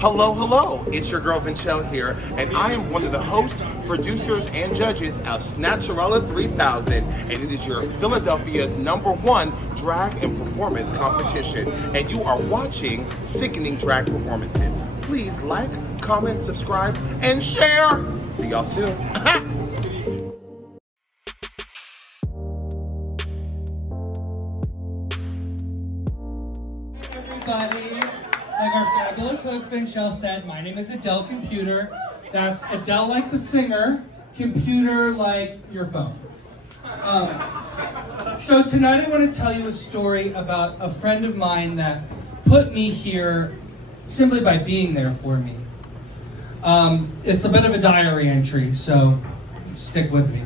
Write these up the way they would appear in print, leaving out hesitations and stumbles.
Hello, hello, it's your girl Vinchelle here, and I am one of the hosts, producers, and judges of Snatcharella 3000, and it is your Philadelphia's #1 drag and performance competition, and you are watching Sickening Drag Performances. Please like, comment, subscribe, and share. See y'all soon. Everybody, like our fabulous host Vinchelle said, my name is Adele Computer. That's Adele like the singer, computer like your phone. So tonight I want to tell you a story about a friend of mine that put me here simply by being there for me. It's a bit of a diary entry, so stick with me.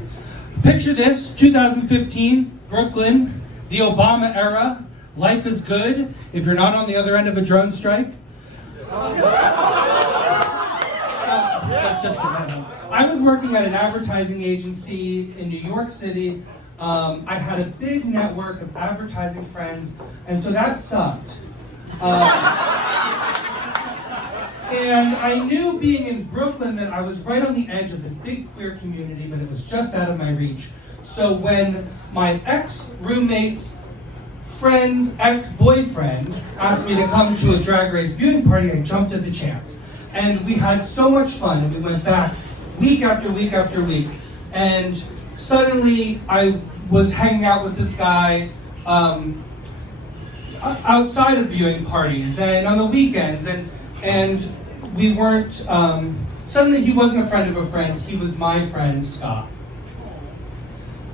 Picture this, 2015, Brooklyn, the Obama era. Life is good if you're not on the other end of a drone strike. Just kidding. I was working at an advertising agency in New York City. I had a big network of advertising friends, and so that sucked. And I knew being in Brooklyn that I was right on the edge of this big queer community, but it was just out of my reach. So when my ex-roommate's friend's ex-boyfriend asked me to come to a Drag Race viewing party, I jumped at the chance. And we had so much fun, and we went back week after week after week. And suddenly I was hanging out with this guy outside of viewing parties and on the weekends, and we weren't, suddenly he wasn't a friend of a friend, he was my friend, Scott.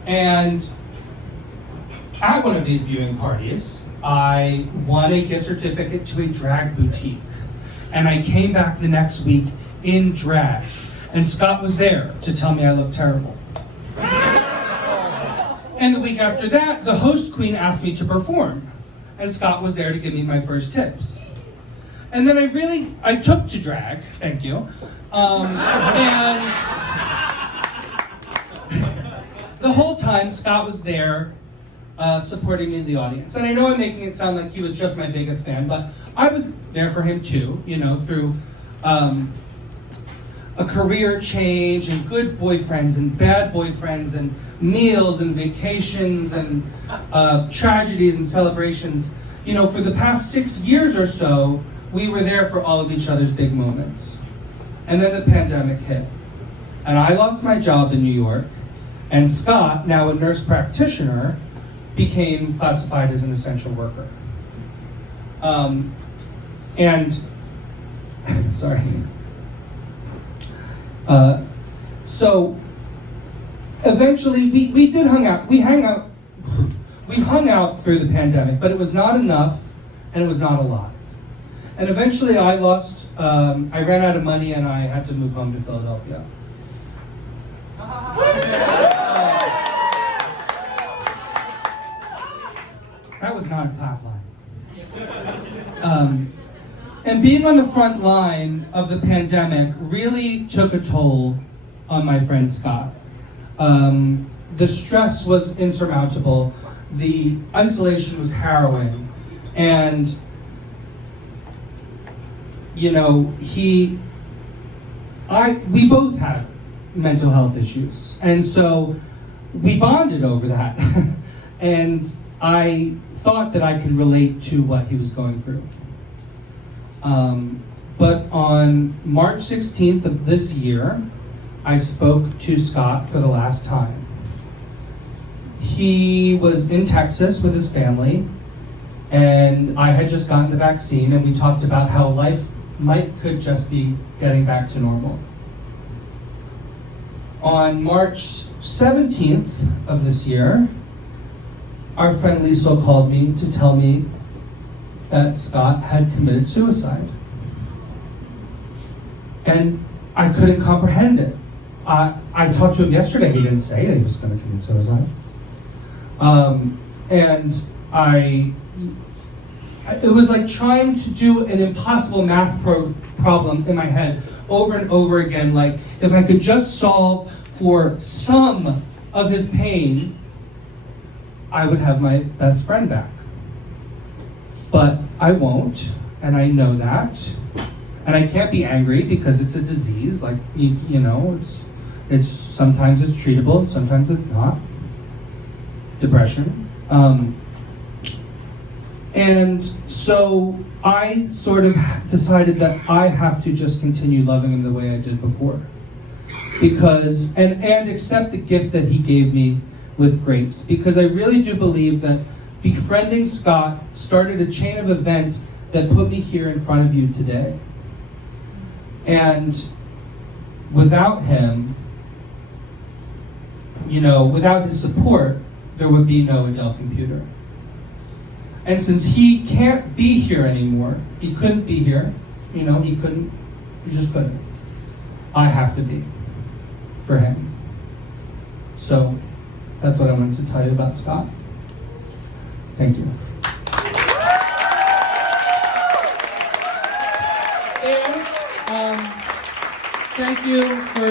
And at one of these viewing parties, I won a gift certificate to a drag boutique. And I came back the next week in drag. And Scott was there to tell me I looked terrible. And the week after that, the host queen asked me to perform. And Scott was there to give me my first tips. And then I took to drag, thank you. And the whole time, Scott was there supporting me in the audience. And I know I'm making it sound like he was just my biggest fan, but I was there for him too, you know, through a career change and good boyfriends and bad boyfriends and meals and vacations and tragedies and celebrations. You know, for the past 6 years or so, we were there for all of each other's big moments. And then the pandemic hit. And I lost my job in New York, and Scott, now a nurse practitioner, became classified as an essential worker. Sorry. So eventually we did hung out. We hung out through the pandemic, but it was not enough, and it was not a lot. And eventually I ran out of money, and I had to move home to Philadelphia. That was not a clap line. And being on the front line of the pandemic really took a toll on my friend Scott. The stress was insurmountable. The isolation was harrowing. And, you know, we both had mental health issues. And so we bonded over that. And I thought that I could relate to what he was going through. But on March 16th of this year, I spoke to Scott for the last time. He was in Texas with his family, and I had just gotten the vaccine, and we talked about how life could just be getting back to normal. On March 17th of this year, our friend Lisa called me to tell me that Scott had committed suicide. And I couldn't comprehend it. I talked to him yesterday, he didn't say that he was going to commit suicide. And it was like trying to do an impossible math problem in my head over and over again, like if I could just solve for some of his pain, I would have my best friend back. But I won't, and I know that. And I can't be angry because it's a disease. Like, you know, it's sometimes it's treatable and sometimes it's not. Depression. And so I sort of decided that I have to just continue loving him the way I did before. Because, and accept the gift that he gave me with grace. Because I really do believe that befriending Scott started a chain of events that put me here in front of you today. And without him, you know, without his support, there would be no Adele computer. And since he can't be here anymore, he couldn't be here, you know, he just couldn't. I have to be for him. So that's what I wanted to tell you about Scott. Thank you. And thank you for